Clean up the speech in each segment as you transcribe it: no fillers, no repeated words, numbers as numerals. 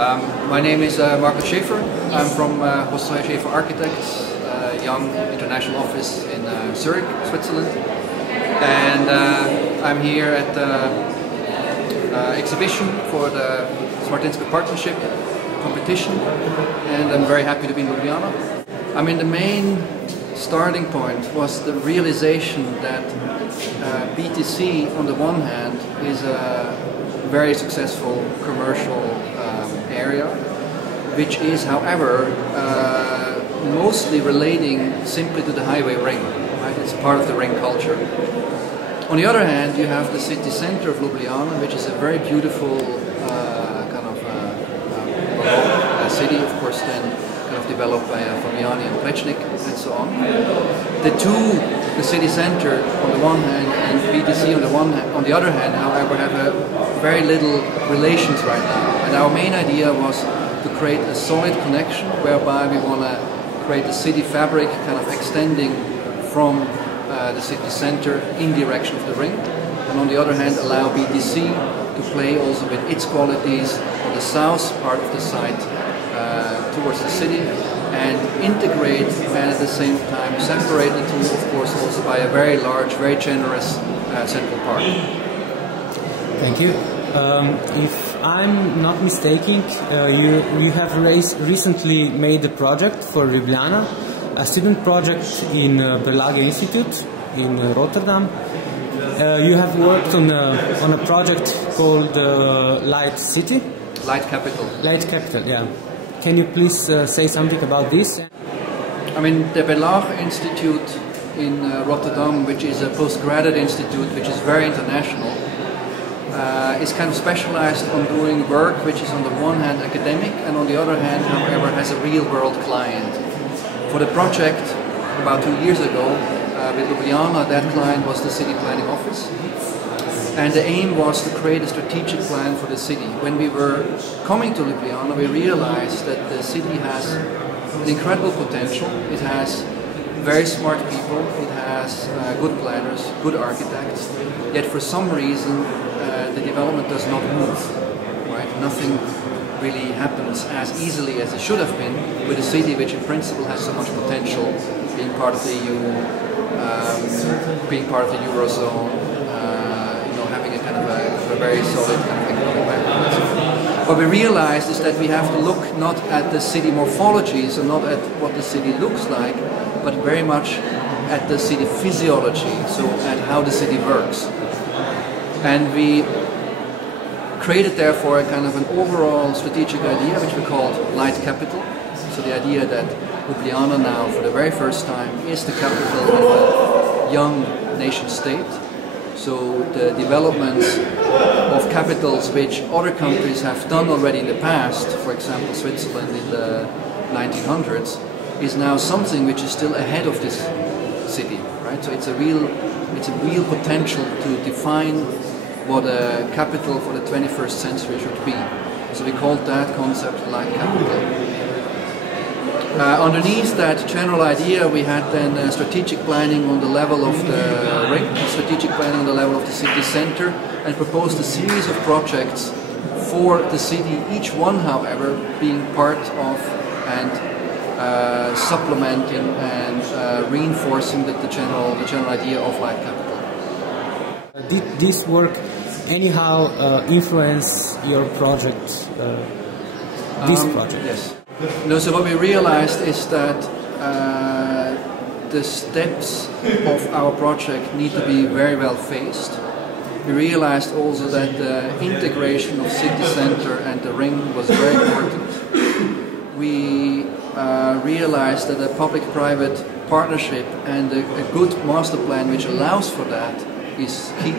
My name is Markus Schaefer. I'm from Schaefer Architects, a young international office in Zurich, Switzerland. And I'm here at the exhibition for the Šmartinka Partnership competition, and I'm very happy to be in Ljubljana. I mean, the main starting point was the realization that BTC on the one hand is a very successful commercial area, which is, however, mostly relating simply to the highway ring. Right? It's part of the ring culture. On the other hand, you have the city center of Ljubljana, which is a very beautiful city, of course, then kind of developed by Fabiani and Plečnik and so on. The city center on the one hand and BTC on the other hand, however, have a very little relations right now. And our main idea was to create a solid connection whereby we want to create a city fabric kind of extending from the city center in direction of the ring, and on the other hand allow BTC to play also with its qualities on the south part of the site towards the city, and integrate and at the same time separate the two, of course, also by a very large, very generous central park. Thank you. If I'm not mistaken, you have recently made a project for Ljubljana, a student project in Berlage Institute in Rotterdam. You have worked on a project called Light City? Light Capital. Light Capital, yeah. Can you please say something about this? I mean, the Berlage Institute in Rotterdam, which is a postgraduate institute which is very international, is kind of specialized on doing work which is on the one hand academic and on the other hand, however, has a real-world client. For the project about 2 years ago with Ljubljana, that client was the city planning office, and the aim was to create a strategic plan for the city. When we were coming to Ljubljana, we realized that the city has an incredible potential. It has very smart people, it has good planners, good architects, yet for some reason the development does not move. Right? Nothing really happens as easily as it should have been with a city which in principle has so much potential, being part of the EU, being part of the Eurozone, having a kind of a very solid kind of economic background. What we realized is that we have to look not at the city morphology, so not at what the city looks like, but very much at the city physiology, so at how the city works. And we created therefore a kind of an overall strategic idea which we called Light Capital. So the idea that Ljubljana now for the very first time is the capital of a young nation state. So the developments of capitals which other countries have done already in the past, for example Switzerland in the 1900s, is now something which is still ahead of this city, right? So it's a real potential to define what a capital for the 21st century should be. So we called that concept Light Capital. Underneath that general idea, we had then strategic planning on the level of the ring, strategic planning on the level of the city center, and proposed a series of projects for the city, each one, however, being part of and supplementing and reinforcing the general idea of Light Capital. Did this work anyhow influence your project, this project? Yes. No, so what we realized is that the steps of our project need to be very well phased. We realized also that the integration of city center and the ring was very important. We realized that a public-private partnership and a good master plan which allows for that is key.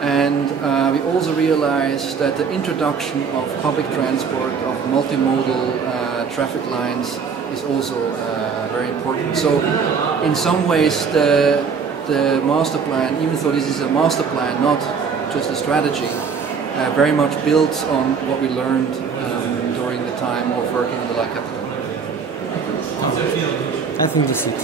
And we also realized that the introduction of public transport, of multimodal traffic lines is also very important. So in some ways the master plan, even though this is a master plan, not just a strategy, very much builds on what we learned during the time of working in the Light Capital. I think that's it.